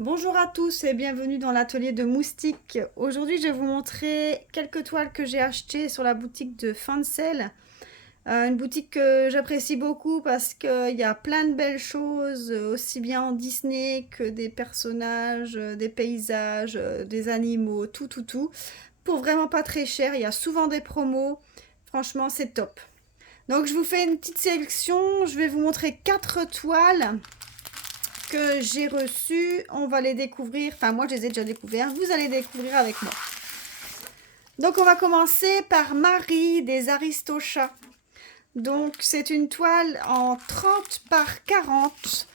Bonjour à tous et bienvenue dans l'atelier de Moustique. Aujourd'hui, je vais vous montrer quelques toiles que j'ai achetées sur la boutique de Fancel. Une boutique que j'apprécie beaucoup parce qu'il y a plein de belles choses, aussi bien en Disney que des personnages, des paysages, des animaux, tout. Pour vraiment pas très cher, il y a souvent des promos. Franchement, c'est top. Donc, je vous fais une petite sélection. Je vais vous montrer 4 toiles que j'ai reçues. On va les découvrir. Enfin, moi, je les ai déjà découvertes. Vous allez découvrir avec moi. Donc, on va commencer par Marie des Aristochats. Donc, c'est une toile en 30 par 40,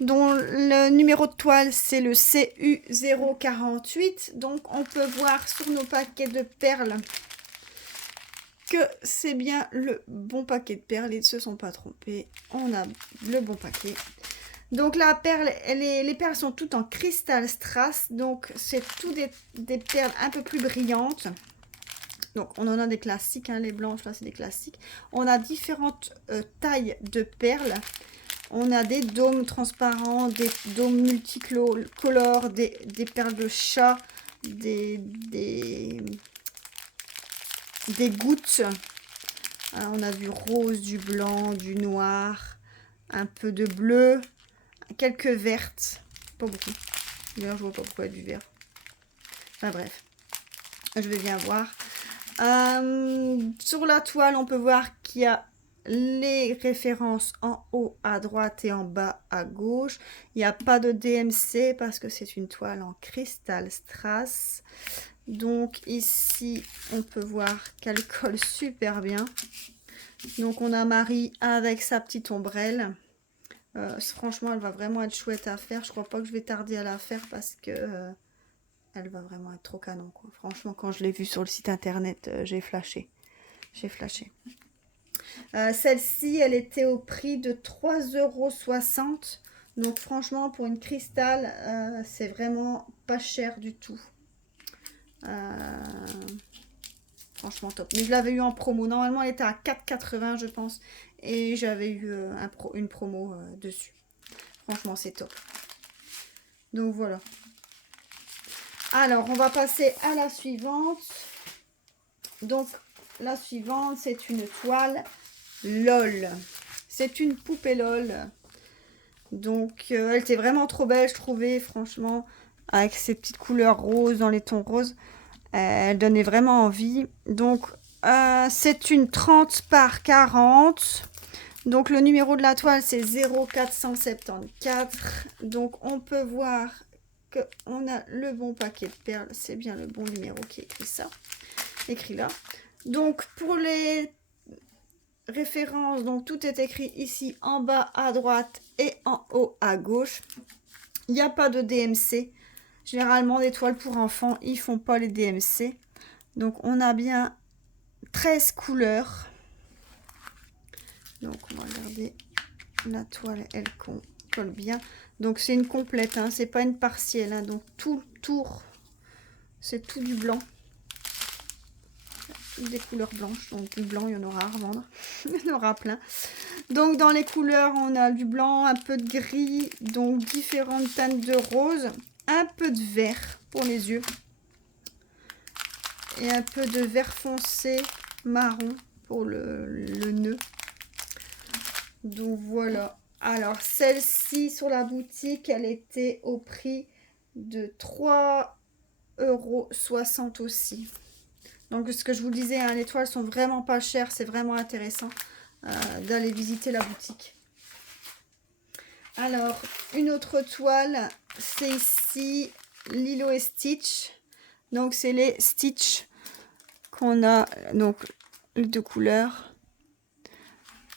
dont le numéro de toile, c'est le CU048. Donc, on peut voir sur nos paquets de perles que c'est bien le bon paquet de perles. Ils ne se sont pas trompés. On a le bon paquet. Donc la perle, les perles sont toutes en cristal strass, donc c'est tout des perles un peu plus brillantes. Donc on en a des classiques, hein, les blanches là c'est des classiques. On a différentes tailles de perles. On a des dômes transparents, des dômes multicolores, des perles de chat, des gouttes. On a du rose, du blanc, du noir, un peu de bleu. Quelques vertes, pas beaucoup. D'ailleurs, je vois pas pourquoi il y a du vert. Enfin bref, je vais bien voir. Sur la toile, on peut voir qu'il y a les références en haut à droite et en bas à gauche. Il n'y a pas de DMC parce que c'est une toile en cristal strass. Donc ici, on peut voir qu'elle colle super bien. Donc on a Marie avec sa petite ombrelle. Franchement, elle va vraiment être chouette à faire. Je crois pas que je vais tarder à la faire parce que elle va vraiment être trop canon, quoi. Franchement, quand je l'ai vue sur le site internet, j'ai flashé. J'ai flashé. Celle-ci, elle était au prix de 3,60 €. Donc franchement, pour une cristal, c'est vraiment pas cher du tout. Franchement top. Mais je l'avais eu en promo. Normalement, elle était à 4,80 je pense. Et j'avais eu une promo dessus. Franchement, c'est top. Donc voilà. Alors, on va passer à la suivante. Donc, la suivante, c'est une toile LOL. C'est une poupée LOL. Donc, elle était vraiment trop belle, je trouvais, franchement, avec ses petites couleurs roses dans les tons roses. Elle donnait vraiment envie. Donc, c'est une 30 par 40. Donc, le numéro de la toile, c'est 0474. Donc, on peut voir qu'on a le bon paquet de perles. C'est bien le bon numéro qui écrit ça. Écrit là. Donc, pour les références, donc tout est écrit ici en bas à droite et en haut à gauche. Il n'y a pas de DMC. Généralement, les toiles pour enfants, ils font pas les DMC. Donc, on a bien 13 couleurs. Donc, on va regarder la toile, elle colle bien. Donc, c'est une complète, hein, c'est pas une partielle. Hein, donc, tout le tour, c'est tout du blanc. Des couleurs blanches. Donc, du blanc, il y en aura à revendre. Il y en aura plein. Donc, dans les couleurs, on a du blanc, un peu de gris. Donc, différentes teintes de rose. Un peu de vert pour les yeux. Et un peu de vert foncé marron pour le nœud. Donc voilà. Alors celle-ci sur la boutique, elle était au prix de 3,60 € aussi. Donc ce que je vous disais, hein, les toiles sont vraiment pas chères, c'est vraiment intéressant d'aller visiter la boutique. Alors une autre toile, c'est ici Lilo et Stitch. Donc c'est les Stitch qu'on a, donc les deux couleurs.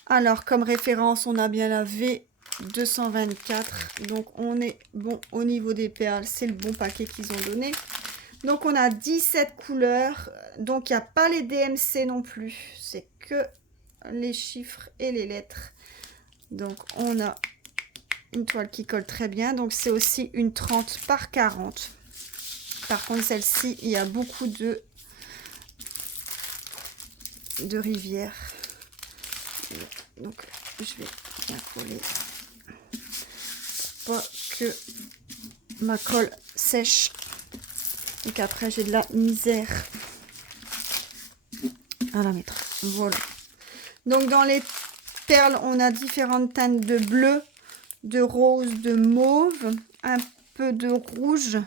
Alors, comme référence, on a bien la V224. Donc, on est bon au niveau des perles. C'est le bon paquet qu'ils ont donné. Donc, on a 17 couleurs. Donc, il n'y a pas les DMC non plus. C'est que les chiffres et les lettres. Donc, on a une toile qui colle très bien. Donc, c'est aussi une 30 par 40. Par contre, celle-ci, il y a beaucoup de rivières. Donc, je vais bien coller. Pas que ma colle sèche et qu'après j'ai de la misère à la mettre. Voilà. Donc dans les perles, on a différentes teintes de bleu, de rose, de mauve, un peu de rouge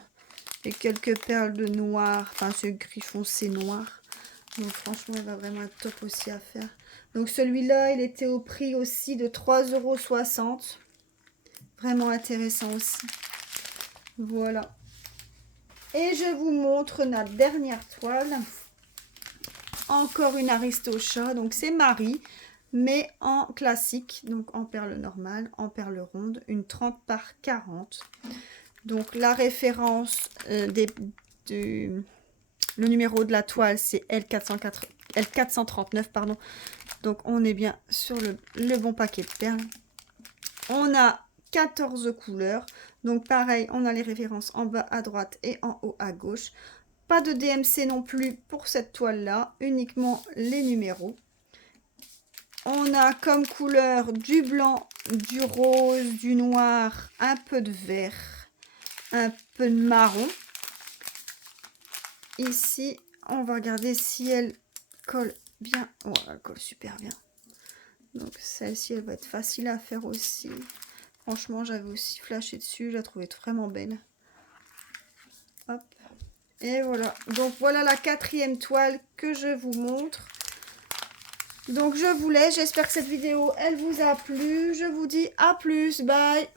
et quelques perles de noir. Enfin, ce gris foncé noir. Donc franchement, il va vraiment être top aussi à faire. Donc celui-là, il était au prix aussi de 3,60 €. Vraiment intéressant aussi. Voilà. Et je vous montre notre dernière toile. Encore une Aristocha. Donc c'est Marie, mais en classique. Donc en perle normale, en perle ronde. Une 30 par 40. Donc la référence le numéro de la toile, c'est L439, pardon. Donc on est bien sur le bon paquet de perles. On a 14 couleurs. Donc pareil, on a les références en bas à droite et en haut à gauche. Pas de DMC non plus pour cette toile-là, uniquement les numéros. On a comme couleur du blanc, du rose, du noir, un peu de vert, un peu de marron. Ici, on va regarder si elle colle bien. Oh, elle colle super bien. Donc celle-ci, elle va être facile à faire aussi. Franchement, j'avais aussi flashé dessus. Je la trouvais vraiment belle. Hop. Et voilà. Donc voilà la 4e toile que je vous montre. Donc je vous laisse. J'espère que cette vidéo, elle vous a plu. Je vous dis à plus. Bye.